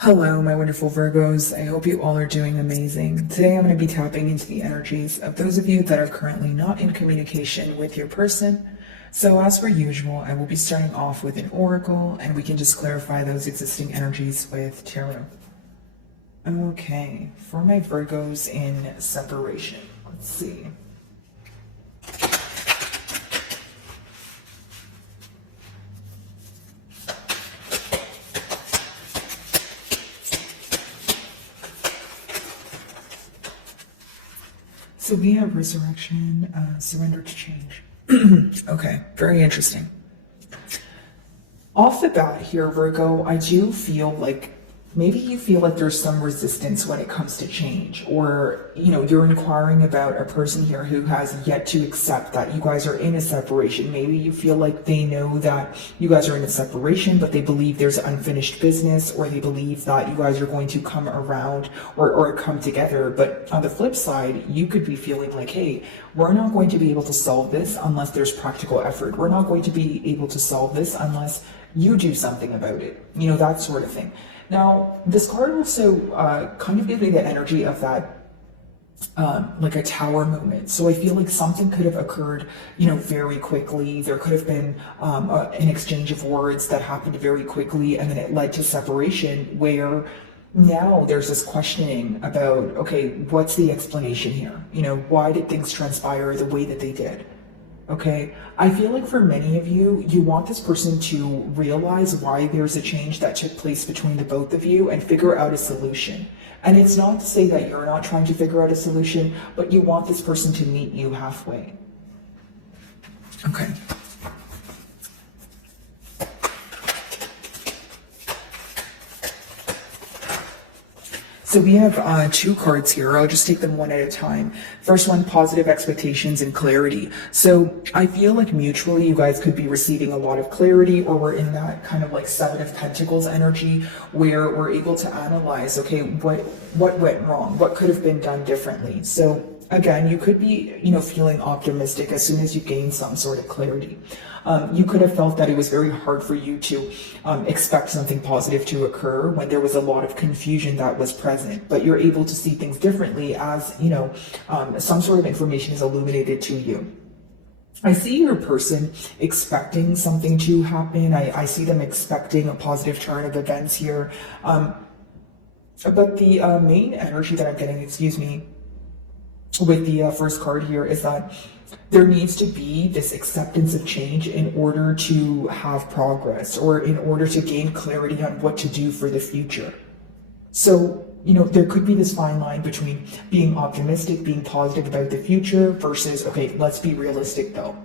Hello, my wonderful Virgos. I hope you all are doing amazing. Today I'm going to be tapping into the energies of those of you that are currently not in communication with your person. So as per usual, I will be starting off with an oracle and we can just clarify those existing energies with tarot. Okay, for my Virgos in separation, let's see. So we have resurrection, surrender to change. Okay, very interesting. Off the bat here, Virgo, I do feel like maybe you feel like there's some resistance when it comes to change, or you're inquiring about a person here who has yet to accept that you guys are in a separation. Maybe you feel like they know that you guys are in a separation, but they believe there's unfinished business, or they believe that you guys are going to come around or come together. But on the flip side, you could be feeling like, hey, we're not going to be able to solve this unless there's practical effort. We're not going to be able to solve this unless you do something about it, that sort of thing. Now, this card also kind of gives me the energy of that, like a tower moment. So I feel like something could have occurred, very quickly. There could have been an exchange of words that happened very quickly, and then it led to separation, where now there's this questioning about, okay, what's the explanation here? Why did things transpire the way that they did? Okay, I feel like for many of you, you want this person to realize why there's a change that took place between the both of you and figure out a solution. And it's not to say that you're not trying to figure out a solution, but you want this person to meet you halfway. Okay. So we have two cards here. I'll just take them one at a time. First one, positive expectations and clarity. So I feel like mutually you guys could be receiving a lot of clarity, or we're in that kind of like Seven of Pentacles energy where we're able to analyze, okay, what went wrong? What could have been done differently? So again, you could be, feeling optimistic as soon as you gain some sort of clarity. You could have felt that it was very hard for you to expect something positive to occur when there was a lot of confusion that was present, but you're able to see things differently as, some sort of information is illuminated to you. I see your person expecting something to happen. I see them expecting a positive turn of events here. But the main energy that I'm getting, with the first card here is that there needs to be this acceptance of change in order to have progress, or in order to gain clarity on what to do for the future. So, there could be this fine line between being optimistic, being positive about the future versus, okay, let's be realistic though,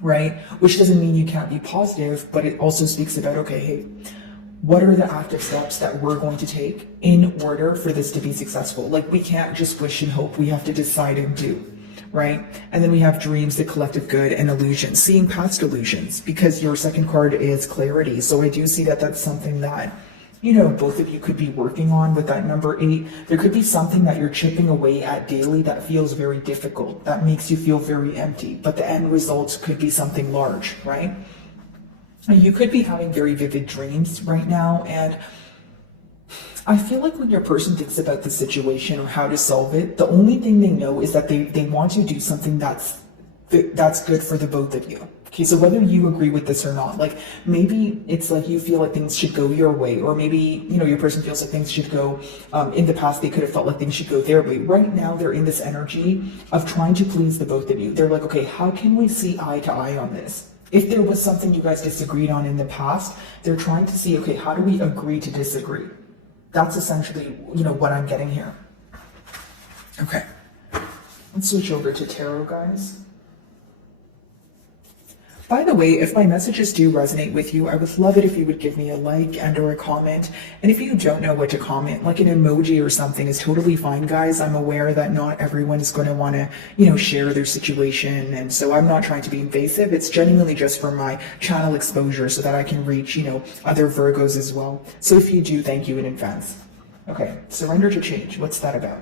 right? Which doesn't mean you can't be positive, but it also speaks about, okay, hey, what are the active steps that we're going to take in order for this to be successful? Like, we can't just wish and hope, we have to decide and do, right? And then we have dreams, the collective good, and illusions, seeing past illusions, because your second card is clarity. So I do see that that's something that, both of you could be working on with that number 8. There could be something that you're chipping away at daily that feels very difficult, that makes you feel very empty, but the end result could be something large, right? You could be having very vivid dreams right now, and I feel like when your person thinks about the situation or how to solve it, the only thing they know is that they want to do something that's good for the both of you. Okay, so whether you agree with this or not, like maybe it's like you feel like things should go your way, or maybe, your person feels like things should go, in the past they could have felt like things should go their way. Right now they're in this energy of trying to please the both of you. They're like, okay, how can we see eye to eye on this? If there was something you guys disagreed on in the past, they're trying to see, okay, how do we agree to disagree? That's essentially, what I'm getting here. Okay. Let's switch over to tarot, guys. By the way, if my messages do resonate with you, I would love it if you would give me a like and or a comment. And if you don't know what to comment, like an emoji or something is totally fine, guys. I'm aware that not everyone is going to want to, share their situation. And so I'm not trying to be invasive. It's genuinely just for my channel exposure so that I can reach, other Virgos as well. So if you do, thank you in advance. Okay, surrender to change. What's that about?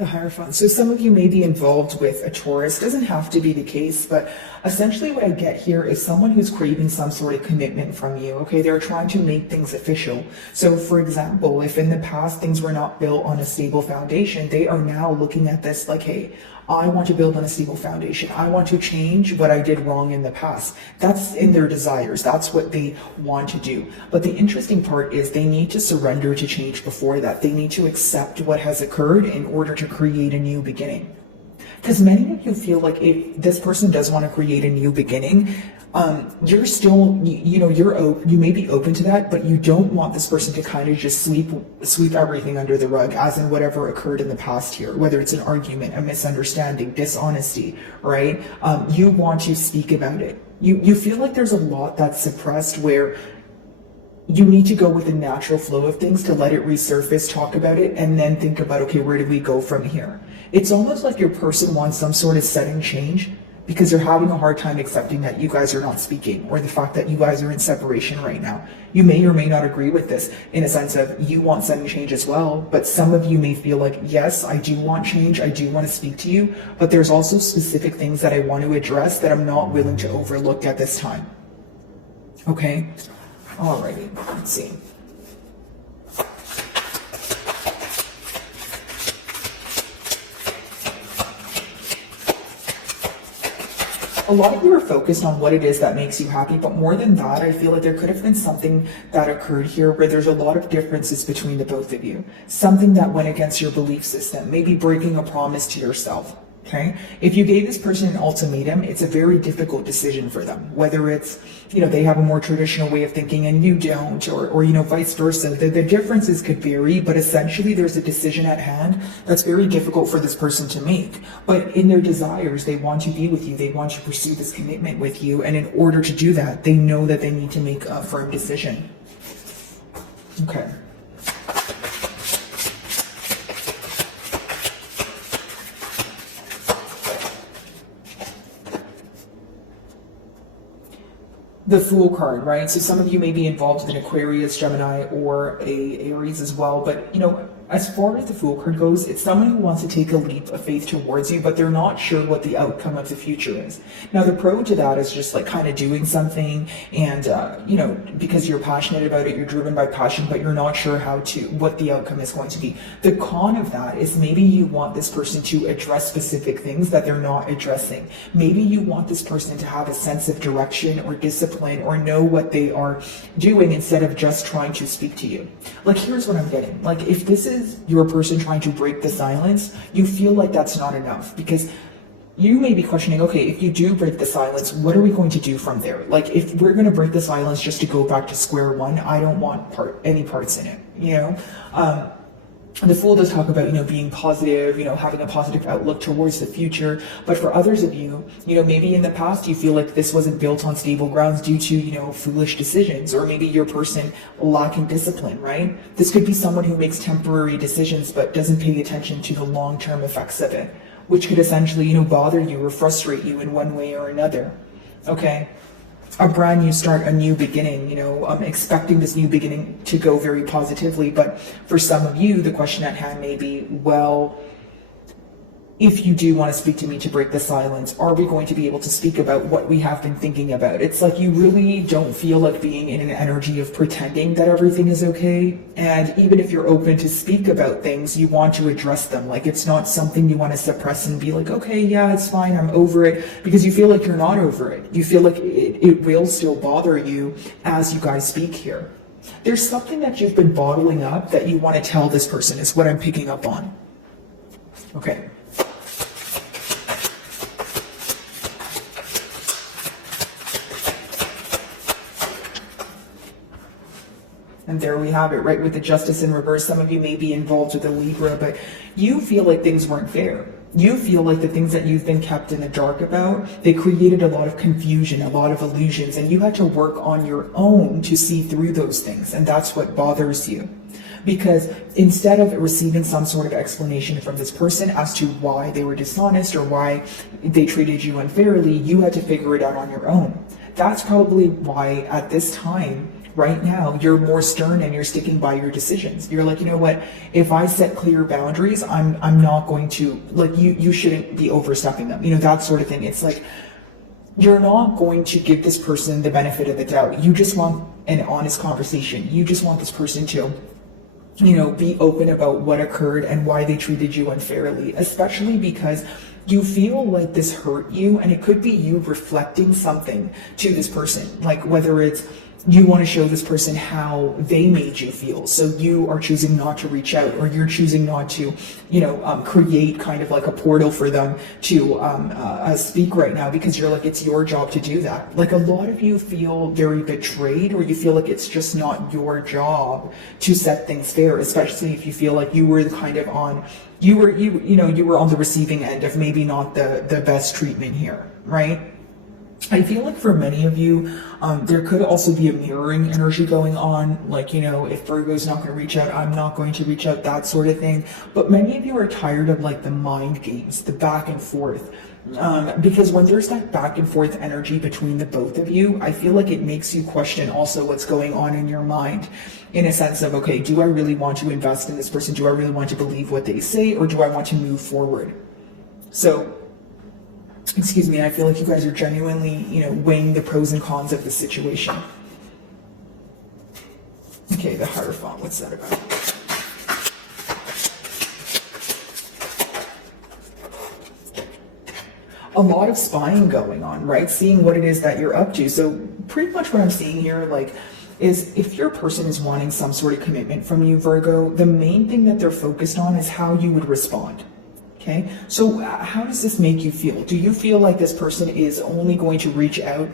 The Hierophant. So some of you may be involved with a Taurus. Doesn't have to be the case, but essentially what I get here is someone who's craving some sort of commitment from you. Okay, they're trying to make things official. So for example, if in the past things were not built on a stable foundation, they are now looking at this like, hey, I want to build on a stable foundation. I want to change what I did wrong in the past. That's in their desires. That's what they want to do. But the interesting part is they need to surrender to change before that. They need to accept what has occurred in order to create a new beginning. Because many of you feel like if this person does want to create a new beginning, you're still, you may be open to that, but you don't want this person to kind of just sweep everything under the rug, as in whatever occurred in the past here, whether it's an argument, a misunderstanding, dishonesty, right? You want to speak about it. You feel like there's a lot that's suppressed where you need to go with the natural flow of things to let it resurface, talk about it, and then think about, okay, where do we go from here? It's almost like your person wants some sort of sudden change because they're having a hard time accepting that you guys are not speaking, or the fact that you guys are in separation right now. You may or may not agree with this in a sense of you want sudden change as well, but some of you may feel like, yes, I do want change, I do want to speak to you, but there's also specific things that I want to address that I'm not willing to overlook at this time. Okay? Alrighty, let's see. A lot of you are focused on what it is that makes you happy, but more than that, I feel like there could have been something that occurred here where there's a lot of differences between the both of you. Something that went against your belief system, maybe breaking a promise to yourself. Okay. If you gave this person an ultimatum, it's a very difficult decision for them, whether it's, they have a more traditional way of thinking and you don't, or vice versa. The differences could vary, but essentially there's a decision at hand that's very difficult for this person to make. But in their desires, they want to be with you. They want to pursue this commitment with you. And in order to do that, they know that they need to make a firm decision. Okay. The Fool card, right? So some of you may be involved with an Aquarius, Gemini, or a Aries as well. But, as far as the Fool card goes, it's someone who wants to take a leap of faith towards you, but they're not sure what the outcome of the future is. Now, the pro to that is just like kind of doing something and, because you're passionate about it, you're driven by passion, but you're not sure what the outcome is going to be. The con of that is maybe you want this person to address specific things that they're not addressing. Maybe you want this person to have a sense of direction or discipline or know what they are doing instead of just trying to speak to you. Like, here's what I'm getting. Like, if this is your person trying to break the silence, you feel like that's not enough because you may be questioning, okay, if you do break the silence, what are we going to do from there? Like, if we're going to break the silence just to go back to square one, I don't want any parts in it, The Fool does talk about, being positive, having a positive outlook towards the future. But for others of you, maybe in the past you feel like this wasn't built on stable grounds due to, foolish decisions, or maybe your person lacking discipline, right? This could be someone who makes temporary decisions but doesn't pay attention to the long-term effects of it, which could essentially, bother you or frustrate you in one way or another. Okay? A brand new start, a new beginning, I'm expecting this new beginning to go very positively. But for some of you, the question at hand may be, well, if you do want to speak to me to break the silence, are we going to be able to speak about what we have been thinking about? It's like you really don't feel like being in an energy of pretending that everything is okay. And even if you're open to speak about things, you want to address them. Like, it's not something you want to suppress and be like, okay, yeah, it's fine, I'm over it. Because you feel like you're not over it. You feel like it will still bother you as you guys speak here. There's something that you've been bottling up that you want to tell this person is what I'm picking up on. Okay. And there we have it, right, with the Justice in reverse. Some of you may be involved with a Libra, but you feel like things weren't fair. You feel like the things that you've been kept in the dark about, they created a lot of confusion, a lot of illusions, and you had to work on your own to see through those things. And that's what bothers you. Because instead of receiving some sort of explanation from this person as to why they were dishonest or why they treated you unfairly, you had to figure it out on your own. That's probably why at this time right now you're more stern and you're sticking by your decisions. You're like, you know what, if I set clear boundaries, I'm not going to, like, you shouldn't be overstepping them, you know, that sort of thing. It's like, you're not going to give this person the benefit of the doubt. You just want an honest conversation. You just want this person to, you know, be open about what occurred and why they treated you unfairly, especially because you feel like this hurt you, and it could be you reflecting something to this person, like whether it's you want to show this person how they made you feel, so you are choosing not to reach out, or you're choosing not to, you know, create kind of like a portal for them to speak right now, because you're like, it's your job to do that. Like, a lot of you feel very betrayed, or you feel like it's just not your job to set things fair, especially if you feel like you were the kind of on, you were on the receiving end of maybe not the best treatment here, right? I feel like for many of you, there could also be a mirroring energy going on. Like, you know, if Virgo's not going to reach out, I'm not going to reach out, that sort of thing. But many of you are tired of like the mind games, the back and forth. Because when there's that back and forth energy between the both of you, I feel like it makes you question also what's going on in your mind, in a sense of, okay, do I really want to invest in this person? Do I really want to believe what they say? Or do I want to move forward? So, excuse me, I feel like you guys are genuinely, you know, weighing the pros and cons of the situation. Okay, the Hierophant, what's that about? A lot of spying going on, right? Seeing what it is that you're up to. So pretty much what I'm seeing here, like, is if your person is wanting some sort of commitment from you, Virgo, the main thing that they're focused on is how you would respond. Okay, so how does this make you feel? Do you feel like this person is only going to reach out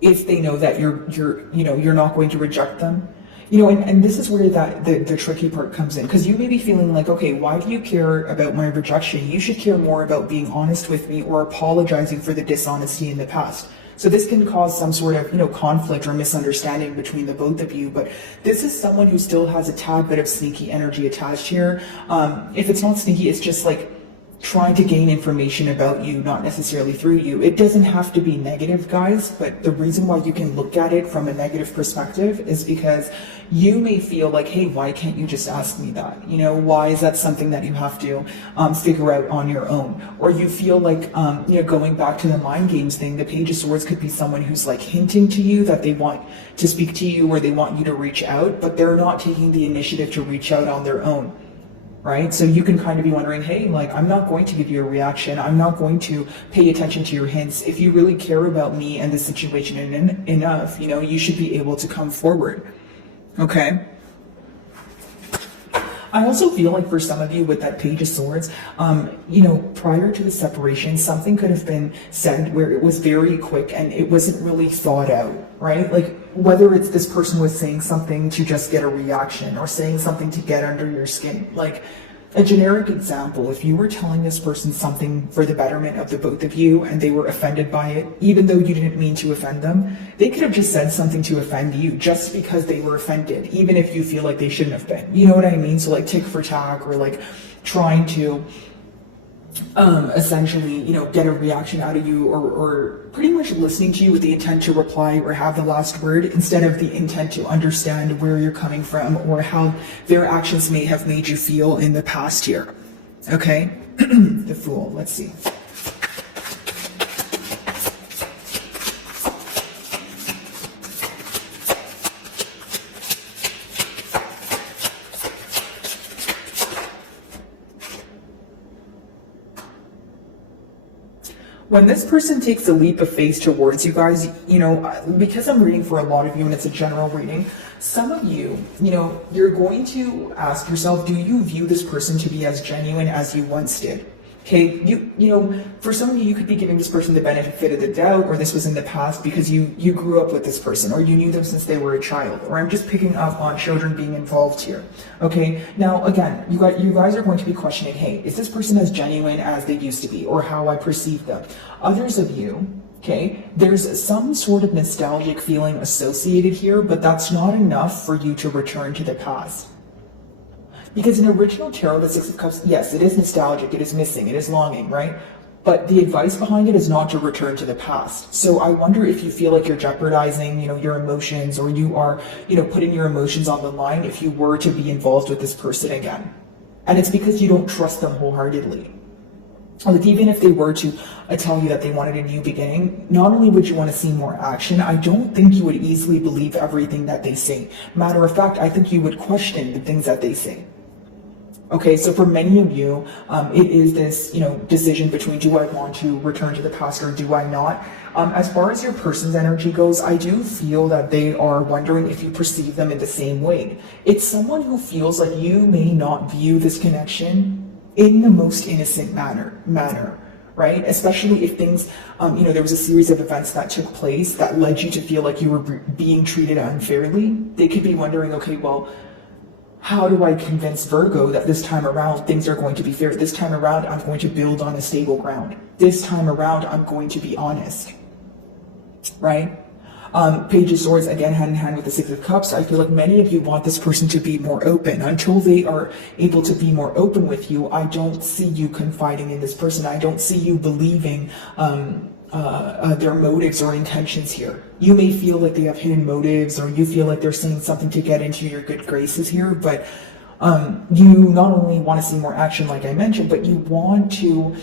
if they know that you're not going to reject them? You know, and this is where the tricky part comes in, because you may be feeling like, okay, why do you care about my rejection? You should care more about being honest with me or apologizing for the dishonesty in the past. So this can cause some sort of, you know, conflict or misunderstanding between the both of you. But this is someone who still has a tad bit of sneaky energy attached here. If it's not sneaky, it's just like trying to gain information about you, not necessarily through you. It doesn't have to be negative, guys, but the reason why you can look at it from a negative perspective is because you may feel like, hey, why can't you just ask me that? You know, why is that something that you have to figure out on your own? Or you feel like, you know, going back to the mind games thing, the Page of Swords could be someone who's like hinting to you that they want to speak to you or they want you to reach out, but they're not taking the initiative to reach out on their own. Right? So you can kind of be wondering, hey, like, I'm not going to give you a reaction. I'm not going to pay attention to your hints. If you really care about me and the situation enough, you know, you should be able to come forward. Okay? I also feel like for some of you with that Page of Swords, you know, prior to the separation, something could have been said where it was very quick and it wasn't really thought out, right? Like, whether it's this person was saying something to just get a reaction or saying something to get under your skin. Like, a generic example, if you were telling this person something for the betterment of the both of you and they were offended by it, even though you didn't mean to offend them, they could have just said something to offend you just because they were offended, even if you feel like they shouldn't have been. You know what I mean? So like tick for tack, or like trying to essentially, you know, get a reaction out of you, or pretty much listening to you with the intent to reply or have the last word instead of the intent to understand where you're coming from or how their actions may have made you feel in the past year. Okay? The Fool. Let's see. When this person takes a leap of faith towards you guys, you know, because I'm reading for a lot of you and it's a general reading, some of you, you know, you're going to ask yourself, do you view this person to be as genuine as you once did? Okay, you know, for some of you, you could be giving this person the benefit of the doubt, or this was in the past because you grew up with this person, or you knew them since they were a child, or I'm just picking up on children being involved here. Okay, now again, you guys are going to be questioning, hey, is this person as genuine as they used to be, or how I perceive them? Others of you, okay, there's some sort of nostalgic feeling associated here, but that's not enough for you to return to the past. Because in original tarot, the Six of Cups, yes, it is nostalgic, it is missing, it is longing, right? But the advice behind it is not to return to the past. So I wonder if you feel like you're jeopardizing, your emotions, or you are, putting your emotions on the line if you were to be involved with this person again. And it's because you don't trust them wholeheartedly. Like, even if they were to tell you that they wanted a new beginning, not only would you want to see more action, I don't think you would easily believe everything that they say. Matter of fact, I think you would question the things that they say. Okay, so for many of you, it is this, decision between, do I want to return to the past or do I not? As far as your person's energy goes, I do feel that they are wondering if you perceive them in the same way. It's someone who feels like you may not view this connection in the most innocent manner, right? Especially if things, there was a series of events that took place that led you to feel like you were being treated unfairly. They could be wondering, okay, well, how do I convince Virgo that this time around things are going to be fair? This time around, I'm going to build on a stable ground. This time around, I'm going to be honest, right? Page of Swords, again, hand in hand with the Six of Cups. I feel like many of you want this person to be more open. Until they are able to be more open with you, I don't see you confiding in this person. I don't see you believing their motives or intentions here. You may feel like they have hidden motives, or you feel like they're saying something to get into your good graces here, but you not only want to see more action, like I mentioned, but you want to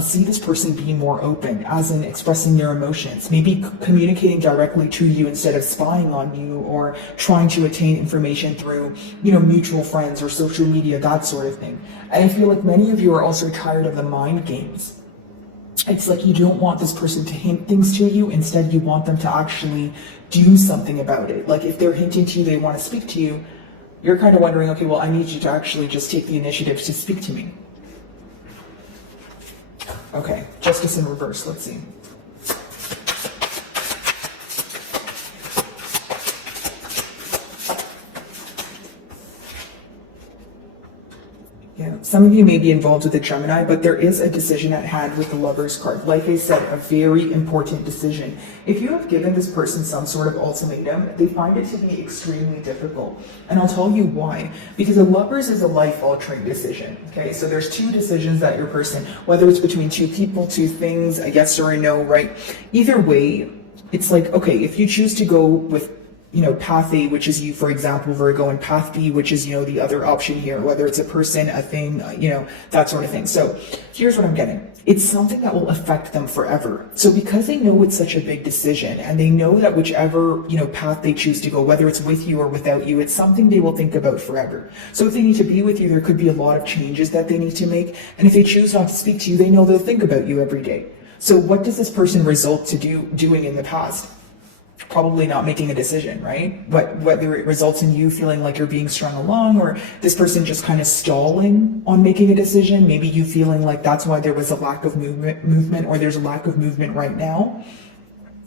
see this person be more open, as in expressing their emotions, maybe communicating directly to you instead of spying on you or trying to attain information through, mutual friends or social media, that sort of thing. And I feel like many of you are also tired of the mind games. It's like you don't want this person to hint things to you. Instead, you want them to actually do something about it. Like if they're hinting to you, they want to speak to you, you're kind of wondering, okay, well, I need you to actually just take the initiative to speak to me. Okay, Justice in reverse, let's see. Yeah, some of you may be involved with a Gemini, but there is a decision at hand with the Lover's card. Like I said, a very important decision. If you have given this person some sort of ultimatum, they find it to be extremely difficult. And I'll tell you why. Because the Lover's is a life-altering decision. Okay, so there's two decisions that your person, whether it's between two people, two things, a yes or a no, right? Either way, it's like, okay, if you choose to go with path A, which is you, for example, Virgo, and path B, which is, the other option here, whether it's a person, a thing, that sort of thing. So here's what I'm getting. It's something that will affect them forever. So because they know it's such a big decision, and they know that whichever, path they choose to go, whether it's with you or without you, it's something they will think about forever. So if they need to be with you, there could be a lot of changes that they need to make. And if they choose not to speak to you, they know they'll think about you every day. So what does this person result to doing in the past? Probably not making a decision, right? But whether it results in you feeling like you're being strung along, or this person just kind of stalling on making a decision, maybe you feeling like that's why there was a lack of movement, or there's a lack of movement right now.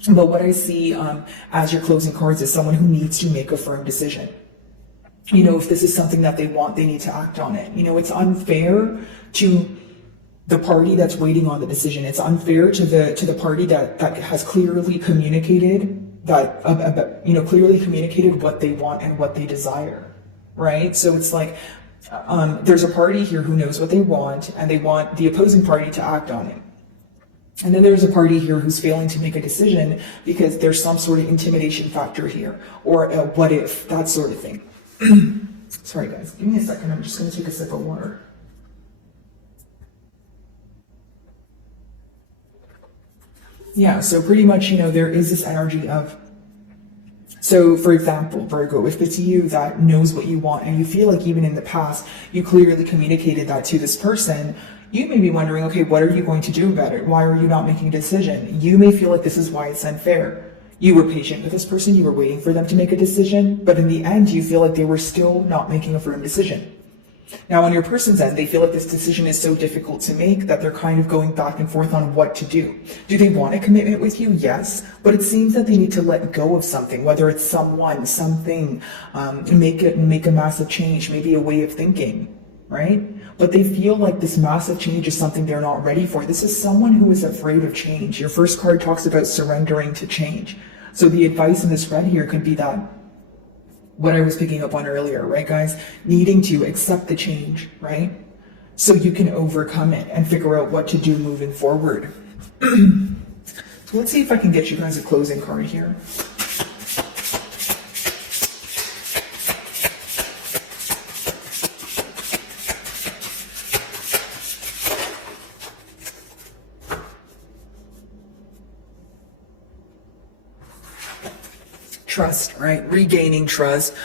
But what I see as your closing cards is someone who needs to make a firm decision. If this is something that they want, they need to act on it. It's unfair to the party that's waiting on the decision. It's unfair to the party that has clearly communicated clearly communicated what they want and what they desire, right? So it's like there's a party here who knows what they want, and they want the opposing party to act on it. And then there's a party here who's failing to make a decision because there's some sort of intimidation factor here, or a what if, that sort of thing. Sorry guys, give me a second, I'm just going to take a sip of water. Yeah, so pretty much, there is this energy of, so for example, Virgo, if it's you that knows what you want, and you feel like even in the past, you clearly communicated that to this person, you may be wondering, okay, what are you going to do about it? Why are you not making a decision? You may feel like this is why it's unfair. You were patient with this person, you were waiting for them to make a decision, but in the end, you feel like they were still not making a firm decision. Now, on your person's end, they feel like this decision is so difficult to make that they're kind of going back and forth on what to do. Do they want a commitment with you? Yes, but it seems that they need to let go of something, whether it's someone, something, make a massive change, maybe a way of thinking, right? But they feel like this massive change is something they're not ready for. This is someone who is afraid of change. Your first card talks about surrendering to change. So the advice in this spread here could be that what I was picking up on earlier, right, guys? Needing to accept the change, right? so you can overcome it and figure out what to do moving forward. So let's see if I can get you guys a closing card here. Trust, right? Regaining trust,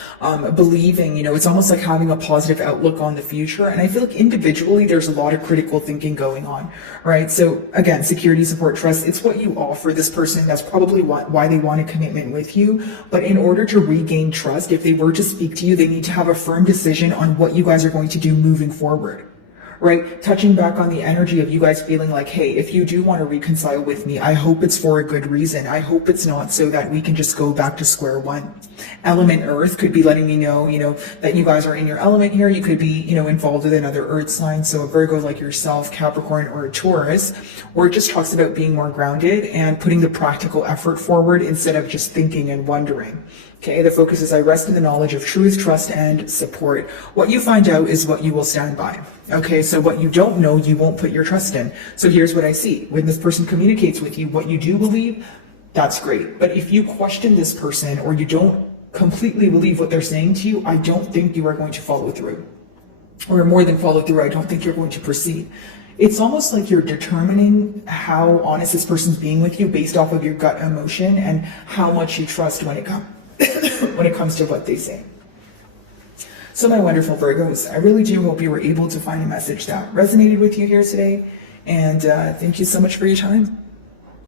believing, it's almost like having a positive outlook on the future. And I feel like individually, there's a lot of critical thinking going on, right? So again, security, support, trust, it's what you offer this person. That's probably why they want a commitment with you. But in order to regain trust, if they were to speak to you, they need to have a firm decision on what you guys are going to do moving forward. Right? Touching back on the energy of you guys feeling like, hey, if you do want to reconcile with me, I hope it's for a good reason. I hope it's not so that we can just go back to square one. Element Earth could be letting me know, that you guys are in your element here. You could be, involved with another Earth sign. So a Virgo like yourself, Capricorn, or a Taurus, or it just talks about being more grounded and putting the practical effort forward instead of just thinking and wondering. Okay, the focus is I rest in the knowledge of truth, trust, and support. What you find out is what you will stand by. Okay, so what you don't know, you won't put your trust in. So here's what I see. When this person communicates with you, what you do believe, that's great. But if you question this person or you don't completely believe what they're saying to you, I don't think you are going to follow through. Or more than follow through, I don't think you're going to proceed. It's almost like you're determining how honest this person's being with you based off of your gut emotion and how much you trust when it comes to what they say. So my wonderful Virgos, I really do hope you were able to find a message that resonated with you here today. And thank you so much for your time.